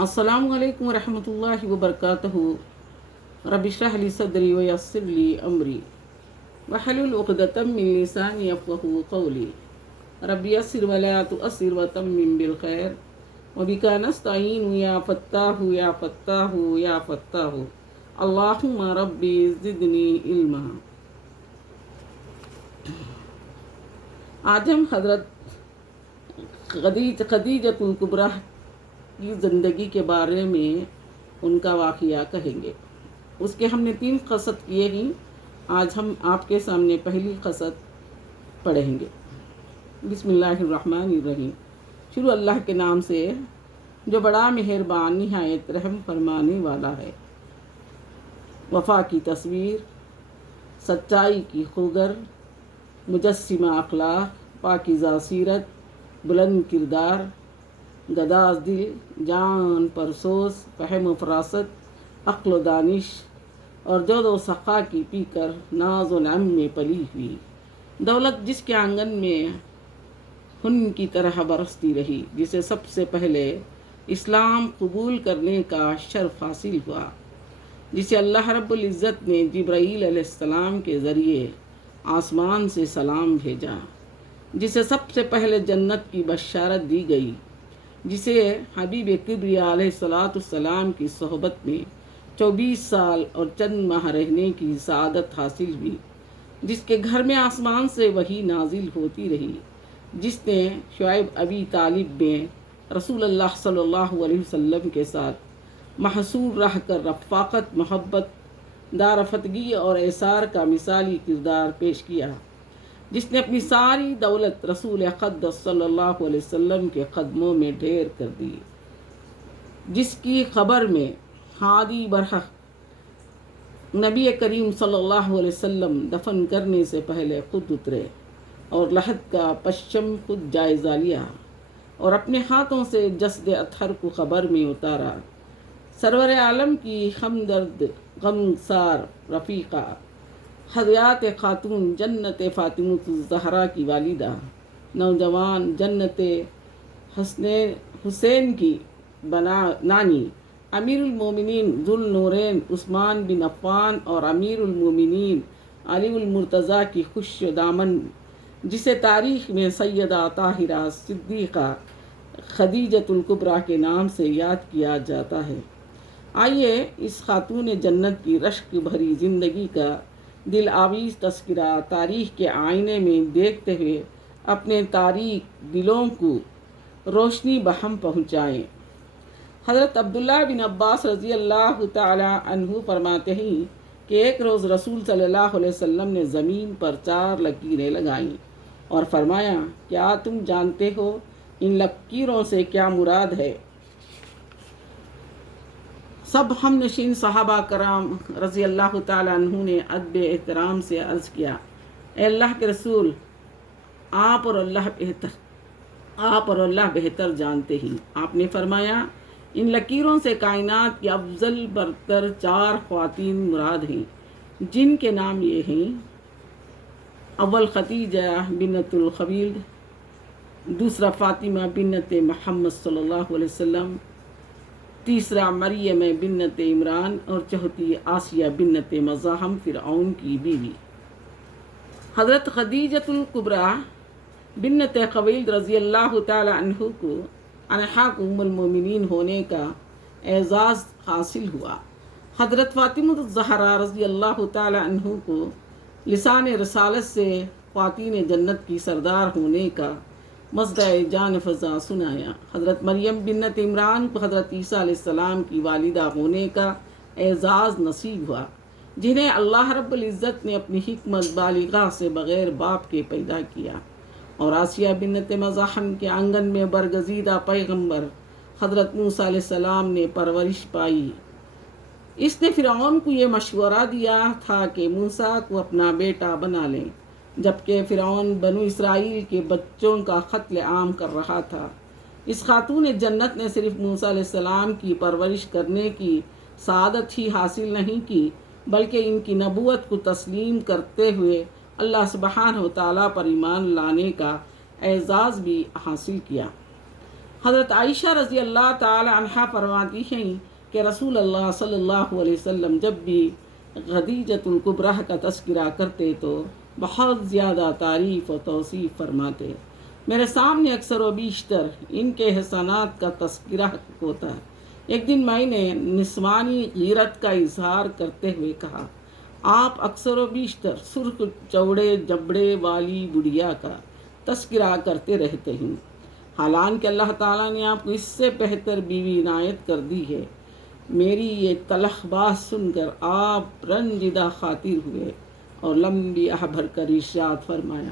السلام علیکم ورحمۃ اللہ وبرکاتہ۔ رب اشرح لی صدری ویسر لی امری واحلل عقدۃ من لسانی یفقہوا قولی۔ رب یسر ولا تعسر وتمم بالخیر وبک نستعین یا فتاح یا فتاح یا فتاح اللہم ربی زدنی علما۔ آج ہم حضرت خدیجۃ الکبریٰ کی زندگی کے بارے میں ان کا واقعہ کہیں گے۔ اس کے ہم نے 3 قصص کیے ہیں، آج ہم آپ کے سامنے پہلی قصص پڑھیں گے۔ بسم اللہ الرحمن الرحیم۔ شروع اللہ کے نام سے جو بڑا مہربان نہایت رحم فرمانے والا ہے۔ وفا کی تصویر، سچائی کی خوگر، مجسمہ اخلاق، پاکیزہ سیرت، بلند کردار، گداز دل، جان پرسوز، فہم و فراست، عقل و دانش اور جود و سخا کی پی کر ناز و نعم میں پلی ہوئی دولت، جس کے آنگن میں خن کی طرح برستی رہی، جسے سب سے پہلے اسلام قبول کرنے کا شرف حاصل ہوا، جسے اللہ رب العزت نے جبرائیل علیہ السلام کے ذریعے آسمان سے سلام بھیجا، جسے سب سے پہلے جنت کی بشارت دی گئی، جسے حبیب کبریا علیہ السلام کی صحبت میں 24 سال اور چند ماہ رہنے کی سعادت حاصل ہوئی، جس کے گھر میں آسمان سے وحی نازل ہوتی رہی، جس نے شعیب ابی طالب میں رسول اللہ صلی اللہ علیہ وسلم کے ساتھ محصور رہ کر رفاقت، محبت، دارفتگی اور ایثار کا مثالی کردار پیش کیا، جس نے اپنی ساری دولت رسول اقدس صلی اللہ علیہ وسلم کے قدموں میں ڈھیر کر دی، جس کی خبر میں ہادی برحق نبی کریم صلی اللہ علیہ وسلم دفن کرنے سے پہلے خود اترے اور لحد کا پشچم خود جائزہ لیا اور اپنے ہاتھوں سے جسد اطہر کو خبر میں اتارا۔ سرور عالم کی ہمدرد غمگسار رفیقہ حضرات خاتون جنت فاطمۃ الزہرا کی والدہ، نوجوان جنت حسین کی نانی، امیر المومنین ذوالنورین عثمان بن عفان اور امیر المومنین علی المرتضیٰ کی خوش دامن، جسے تاریخ میں سیدہ طاہرہ صدیقہ خدیجۃ الکبریٰ کے نام سے یاد کیا جاتا ہے۔ آئیے اس خاتون جنت کی رشک بھری زندگی کا دل آویز تذکرہ تاریخ کے آئینے میں دیکھتے ہوئے اپنے تاریک دلوں کو روشنی بہم پہنچائیں۔ حضرت عبداللہ بن عباس رضی اللہ تعالی عنہ فرماتے ہیں کہ ایک روز رسول صلی اللہ علیہ وسلم نے زمین پر 4 لکیریں لگائیں اور فرمایا، کیا تم جانتے ہو ان لکیروں سے کیا مراد ہے؟ سب ہم نشین صحابہ کرام رضی اللہ تعالی عنہ نے ادب احترام سے عرض کیا، اے اللہ کے رسول، آپ اور اللہ بہتر جانتے ہیں۔ آپ نے فرمایا، ان لکیروں سے کائنات کی افضل برتر 4 خواتین مراد ہیں، جن کے نام یہ ہیں: اول خدیجہ بنت الخویلد، دوسرا فاطمہ بنت محمد صلی اللہ علیہ وسلم، تیسرا مریم بنت عمران اور چوتھی آسیہ بنت مزاحم فرعون کی بیوی۔ حضرت خدیجۃ الکبریٰ بنت خویلد رضی اللہ تعالی عنہ کو انحا ام المومنین ہونے کا اعزاز حاصل ہوا۔ حضرت فاطمہ الزہرا رضی اللہ تعالی عنہ کو لسان رسالت سے خواتین جنت کی سردار ہونے کا مزدہ جان فضا سنایا۔ حضرت مریم بنت عمران کو حضرت عیسیٰ علیہ السلام کی والدہ ہونے کا اعزاز نصیب ہوا، جنہیں اللہ رب العزت نے اپنی حکمت بالغہ سے بغیر باپ کے پیدا کیا، اور آسیہ بنت مزاحم کے آنگن میں برگزیدہ پیغمبر حضرت موسیٰ علیہ السلام نے پرورش پائی۔ اس نے فرعون کو یہ مشورہ دیا تھا کہ موسیٰ کو اپنا بیٹا بنا لیں، جبکہ فرعون بنو اسرائیل کے بچوں کا قتل عام کر رہا تھا۔ اس خاتون جنت نے صرف موسیٰ علیہ السلام کی پرورش کرنے کی سعادت ہی حاصل نہیں کی، بلکہ ان کی نبوت کو تسلیم کرتے ہوئے اللہ سبحانہ و تعالیٰ پر ایمان لانے کا اعزاز بھی حاصل کیا۔ حضرت عائشہ رضی اللہ تعالی عنہا فرماتی ہیں کہ رسول اللہ صلی اللہ علیہ وسلم جب بھی خدیجۃ الکبریٰ کا تذکرہ کرتے تو بہت زیادہ تعریف و توصیف فرماتے۔ میرے سامنے اکثر و بیشتر ان کے احسانات کا تذکرہ ہوتا ہے۔ ایک دن میں نے نسوانی غیرت کا اظہار کرتے ہوئے کہا، آپ اکثر و بیشتر سرخ چوڑے جبڑے والی بڑھیا کا تذکرہ کرتے رہتے ہیں، حالانکہ اللہ تعالیٰ نے آپ کو اس سے بہتر بیوی عنایت کر دی ہے۔ میری یہ تلخ بات سن کر آپ رنجیدہ خاطر ہوئے اور لمبی آہ بھر کر ارشاد فرمایا،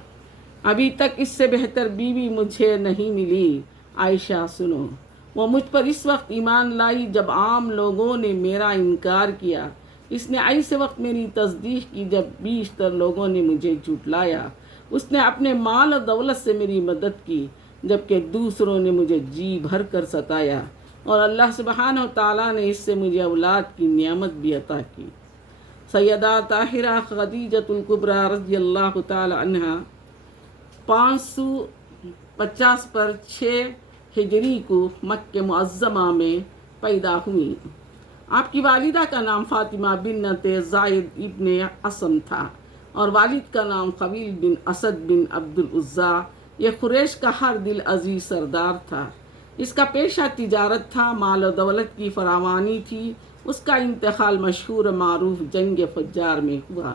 ابھی تک اس سے بہتر بیوی مجھے نہیں ملی۔ عائشہ سنو، وہ مجھ پر اس وقت ایمان لائی جب عام لوگوں نے میرا انکار کیا، اس نے ایسے وقت میری تصدیق کی جب بیشتر لوگوں نے مجھے جھٹلایا، اس نے اپنے مال و دولت سے میری مدد کی جبکہ دوسروں نے مجھے جی بھر کر ستایا، اور اللہ سبحانہ و تعالیٰ نے اس سے مجھے اولاد کی نعمت بھی عطا کی۔ سیدہ طاہرہ خدیجۃ الکبریٰ رضی اللہ تعالی عنہا 550 پر 6 ہجری کو مکہ معظمہ میں پیدا ہوئی۔ آپ کی والدہ کا نام فاطمہ بنت زائد ابن اسم تھا اور والد کا نام خویل بن اسد بن عبد العزیٰ۔ یہ قریش کا ہر دل عزیز سردار تھا۔ اس کا پیشہ تجارت تھا، مال و دولت کی فراوانی تھی۔ اس کا انتقال مشہور و معروف جنگ فجار میں ہوا۔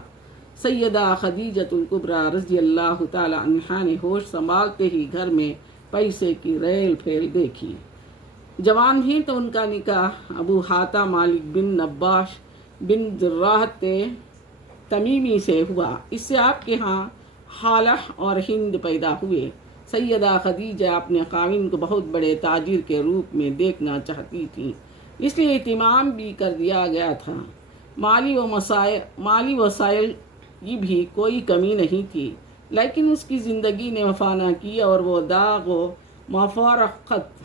سیدہ خدیجۃ الکبریٰ رضی اللہ تعالی عنہا نے ہوش سنبھالتے ہی گھر میں پیسے کی ریل پھیل دیکھی۔ جوان بھی تو ان کا نکاح ابو حاتم مالک بن نباش بن جراحت تمیمی سے ہوا۔ اس سے آپ کے ہاں خالہ اور ہند پیدا ہوئے۔ سیدہ خدیجہ اپنے خاوند کو بہت بڑے تاجر کے روپ میں دیکھنا چاہتی تھیں، اس لیے اہتمام بھی کر دیا گیا تھا۔ مالی وسائل کی بھی کوئی کمی نہیں تھی، لیکن اس کی زندگی نے وفا نہ کی اور وہ داغ و مفارقت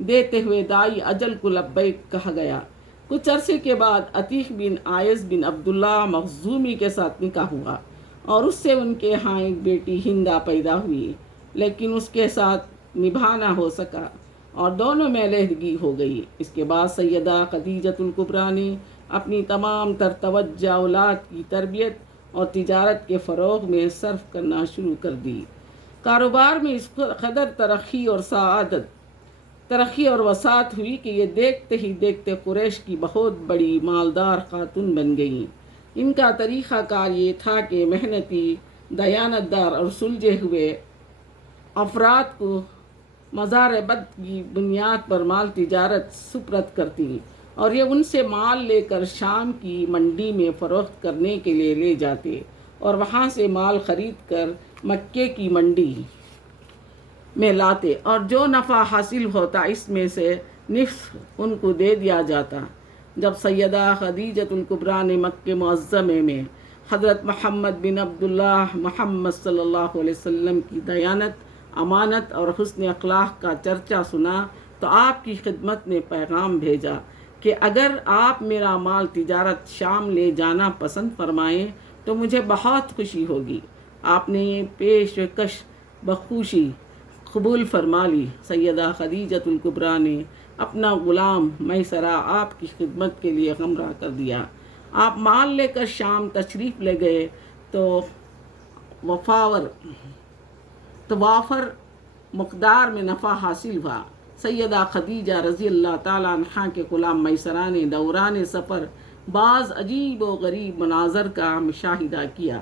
دیتے ہوئے دائی اجل کو لبیک کہا گیا۔ کچھ عرصے کے بعد عتیق بن عائض بن عبداللہ مخزومی کے ساتھ نکاح ہوا اور اس سے ان کے ہاں ایک بیٹی ہندا پیدا ہوئی، لیکن اس کے ساتھ نبھا نہ ہو سکا اور دونوں میں علیحدگی ہو گئی۔ اس کے بعد سیدہ خدیجۃ الکبریٰ نے اپنی تمام تر توجہ اولاد کی تربیت اور تجارت کے فروغ میں صرف کرنا شروع کر دی۔ کاروبار میں اس قدر ترقی اور وسعت ہوئی کہ یہ دیکھتے ہی دیکھتے قریش کی بہت بڑی مالدار خاتون بن گئیں۔ ان کا طریقہ کار یہ تھا کہ محنتی، دیانتدار اور سلجھے ہوئے افراد کو مزار بد کی بنیاد پر مال تجارت سپرد کرتی اور یہ ان سے مال لے کر شام کی منڈی میں فروخت کرنے کے لیے لے جاتے اور وہاں سے مال خرید کر مکے کی منڈی میں لاتے اور جو نفع حاصل ہوتا اس میں سے نصف ان کو دے دیا جاتا۔ جب سیدہ خدیجۃ الکبریٰ نے مکہ معظمہ میں حضرت محمد بن عبداللہ محمد صلی اللہ علیہ وسلم کی دیانت، امانت اور حسن اخلاق کا چرچا سنا تو آپ کی خدمت میں پیغام بھیجا کہ اگر آپ میرا مال تجارت شام لے جانا پسند فرمائیں تو مجھے بہت خوشی ہوگی۔ آپ نے یہ پیشکش بخوشی قبول فرما لی۔ سیدہ خدیجۃ الکبریٰ نے اپنا غلام میسرہ آپ کی خدمت کے لیے ہمراہ کر دیا۔ آپ مال لے کر شام تشریف لے گئے تو وافر مقدار میں نفع حاصل ہوا۔ سیدہ خدیجہ رضی اللہ تعالی عنہا کے غلام میسرہ نے دوران سفر بعض عجیب و غریب مناظر کا مشاہدہ کیا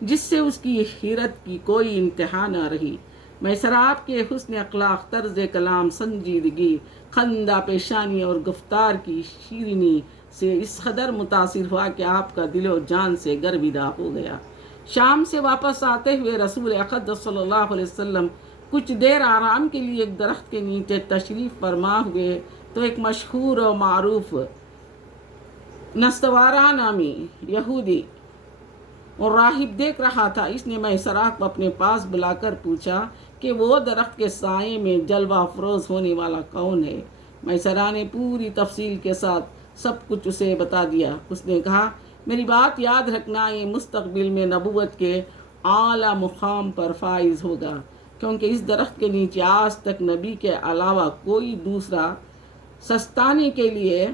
جس سے اس کی حیرت کی کوئی انتہا نہ رہی۔ میسرہ آپ کے حسن اخلاق، طرز کلام، سنجیدگی، خندہ پیشانی اور گفتار کی شیرینی سے اس قدر متاثر ہوا کہ آپ کا دل و جان سے گرویدہ ہو گیا۔ شام سے واپس آتے ہوئے رسول اقدس صلی اللہ علیہ وسلم کچھ دیر آرام کے لیے ایک درخت کے نیچے تشریف فرما ہوئے تو ایک مشہور و معروف نستوارہ نامی یہودی اور راہب دیکھ رہا تھا۔ اس نے میسرہ کو اپنے پاس بلا کر پوچھا کہ وہ درخت کے سائے میں جلوہ افروز ہونے والا کون ہے؟ میسرہ نے پوری تفصیل کے ساتھ سب کچھ اسے بتا دیا۔ اس نے کہا، میری بات یاد رکھنا، یہ مستقبل میں نبوت کے اعلیٰ مقام پر فائز ہوگا۔ کیونکہ اس درخت کے نیچے آج تک نبی کے علاوہ کوئی دوسرا سستانے کے لیے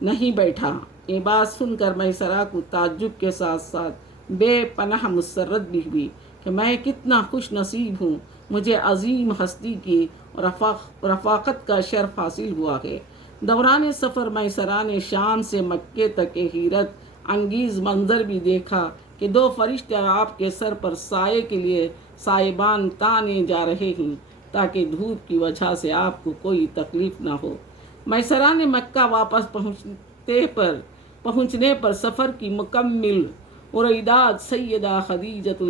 نہیں بیٹھا۔ یہ بات سن کر میسرہ کو تعجب کے ساتھ ساتھ بے پناہ مسرت بھی ہوئی کہ میں کتنا خوش نصیب ہوں، مجھے عظیم ہستی کی رفاقت کا شرف حاصل ہوا ہے۔ دوران سفر میسرہ نے شام سے مکے تک ایک حیرت انگیز منظر بھی دیکھا کہ دو فرشتے آپ کے سر پر سائے کے لیے سائبان تانے جا رہے ہیں تاکہ دھوپ کی وجہ سے آپ کو کوئی تکلیف نہ ہو۔ میسرہ نے مکہ واپس پہنچنے پر سفر کی مکمل اعداد سیدہ خدیجۃ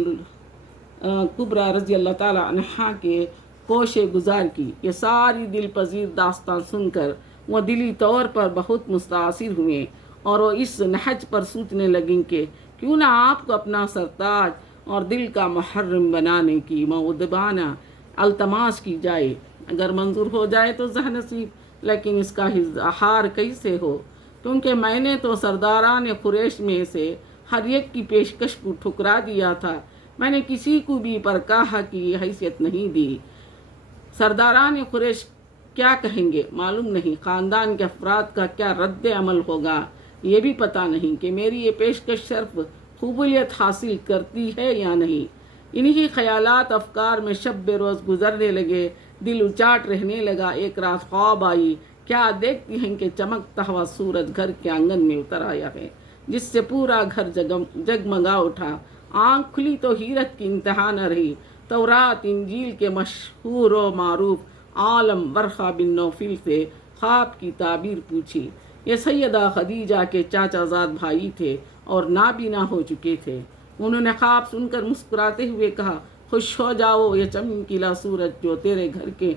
کبریٰ رضی اللہ تعالی عنہا کے کوشے گزار کی۔ یہ ساری دل پذیر داستان سن کر وہ دلی طور پر بہت متاثر ہوئے اور وہ اس نہج پر سوچنے لگیں کہ کیوں نہ آپ کو اپنا سرتاج اور دل کا محرم بنانے کی مؤدبانہ التماس کی جائے۔ اگر منظور ہو جائے تو زہ نصیب، لیکن اس کا اظہار کیسے ہو، کیونکہ میں نے تو سرداران قریش میں سے ہر ایک کی پیشکش کو ٹھکرا دیا تھا، میں نے کسی کو بھی پرکاہ کی حیثیت نہیں دی۔ سرداران قریش کیا کہیں گے معلوم نہیں، خاندان کے افراد کا کیا رد عمل ہوگا یہ بھی پتہ نہیں کہ میری یہ پیشکش صرف قبولیت حاصل کرتی ہے یا نہیں۔ انہی خیالات افکار میں شب بے روز گزرنے لگے، دل اچاٹ رہنے لگا۔ ایک رات خواب آئی، کیا دیکھتی ہیں کہ چمکتا ہوا سورج گھر کے آنگن میں اتر آیا ہے، جس سے پورا گھر جگمگا اٹھا۔ آنکھ کھلی تو حیرت کی انتہا نہ رہی۔ تورات انجیل کے مشہور و معروف عالم ورقہ بن نوفل سے خواب کی تعبیر پوچھی۔ یہ سیدہ خدیجہ کے چاچا زاد بھائی تھے اور نابینا ہو چکے تھے۔ انہوں نے خواب سن کر مسکراتے ہوئے کہا، خوش ہو جاؤ، یہ چمکیلا سورج جو تیرے گھر کے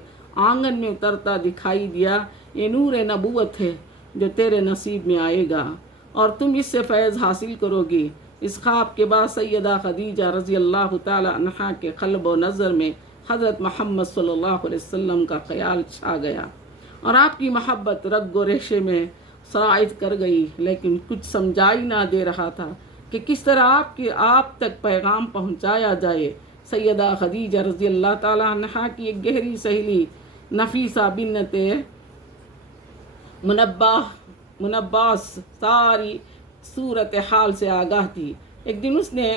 آنگن میں اترتا دکھائی دیا، یہ نور نبوت ہے جو تیرے نصیب میں آئے گا اور تم اس سے فیض حاصل کرو گی۔ اس خواب کے بعد سیدہ خدیجہ رضی اللہ تعالی عنہا کے قلب و نظر میں حضرت محمد صلی اللہ علیہ وسلم کا خیال چھا گیا اور آپ کی محبت رگ و ریشے میں سرایت کر گئی، لیکن کچھ سمجھائی نہ دے رہا تھا کہ کس طرح آپ تک پیغام پہنچایا جائے۔ سیدہ خدیجہ رضی اللہ تعالی عنہا کی ایک گہری سہیلی نفیسہ بنت منباس ساری صورتحال سے آگاہ تھی۔ ایک دن اس نے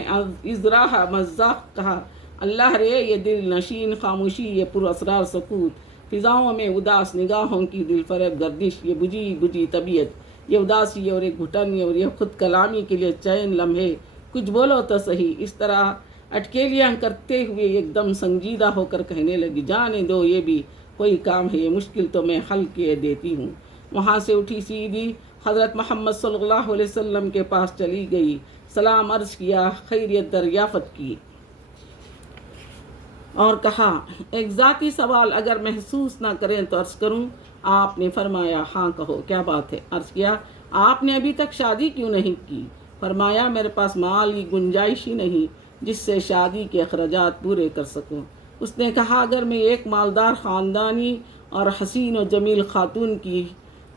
ازراح مذاق کہا، اللہ رے، یہ دل نشین خاموشی، یہ پر اسرار سکوت، فضاؤں میں اداس نگاہوں کی دل فریب گردش، یہ بجھی طبیعت، یہ اداسی اور ایک گھٹن اور یہ خود کلامی کے لیے چین لمحے، کچھ بولو تو صحیح۔ اس طرح اٹکیلیاں کرتے ہوئے ایک دم سنجیدہ ہو کر کہنے لگی، جانے دو، یہ بھی کوئی کام ہے، یہ مشکل تو میں حل کیے دیتی ہوں۔ وہاں سے اٹھی سیدھی حضرت محمد صلی اللہ علیہ وسلم کے پاس چلی گئی، سلام عرض کیا، خیریت دریافت کی اور کہا، ایک ذاتی سوال اگر محسوس نہ کریں تو عرض کروں؟ آپ نے فرمایا، ہاں کہو، کیا بات ہے؟ عرض کیا، آپ نے ابھی تک شادی کیوں نہیں کی؟ فرمایا، میرے پاس مال کی گنجائش ہی نہیں جس سے شادی کے اخراجات پورے کر سکوں۔ اس نے کہا، اگر میں ایک مالدار خاندانی اور حسین و جمیل خاتون کی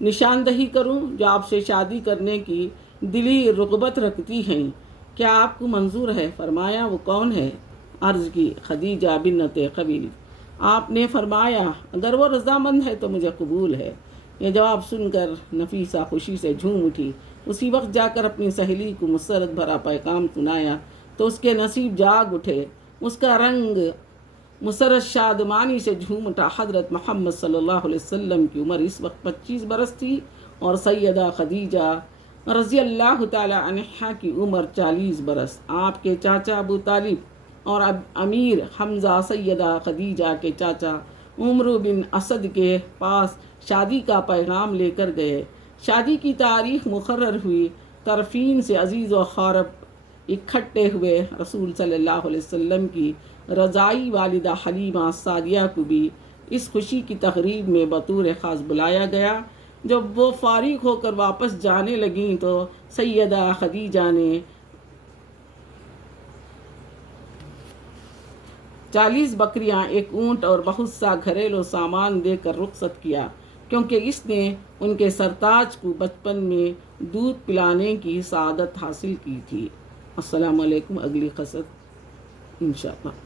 نشاندہی کروں جو آپ سے شادی کرنے کی دلی رغبت رکھتی ہیں، کیا آپ کو منظور ہے؟ فرمایا، وہ کون ہے؟ عرض کی، خدیجہ بنت خویلد۔ آپ نے فرمایا، اگر وہ رضامند ہے تو مجھے قبول ہے۔ یہ جواب سن کر نفیسہ خوشی سے جھوم اٹھی۔ اسی وقت جا کر اپنی سہیلی کو مسرت بھرا پیغام سنایا تو اس کے نصیب جاگ اٹھے، اس کا رنگ مسرت شادمانی سے جھوم اٹھا۔ حضرت محمد صلی اللہ علیہ وسلم کی عمر اس وقت 25 برس تھی اور سیدہ خدیجہ رضی اللہ تعالی عنہا کی عمر 40 برس۔ آپ کے چاچا ابو طالب اور امیر حمزہ سیدہ خدیجہ کے چاچا عمر بن اسد کے پاس شادی کا پیغام لے کر گئے۔ شادی کی تاریخ مقرر ہوئی، طرفین سے عزیز و اقارب اکٹھے ہوئے۔ رسول صلی اللہ علیہ وسلم کی رضائی والدہ حلیمہ سعدیہ کو بھی اس خوشی کی تقریب میں بطور خاص بلایا گیا۔ جب وہ فارغ ہو کر واپس جانے لگیں تو سیدہ خدیجہ نے 40 بکریاں، ایک اونٹ اور بہت سا گھریلو سامان دے کر رخصت کیا، کیونکہ اس نے ان کے سرتاج کو بچپن میں دودھ پلانے کی سعادت حاصل کی تھی۔ السلام علیکم، اگلی قصت انشاءاللہ۔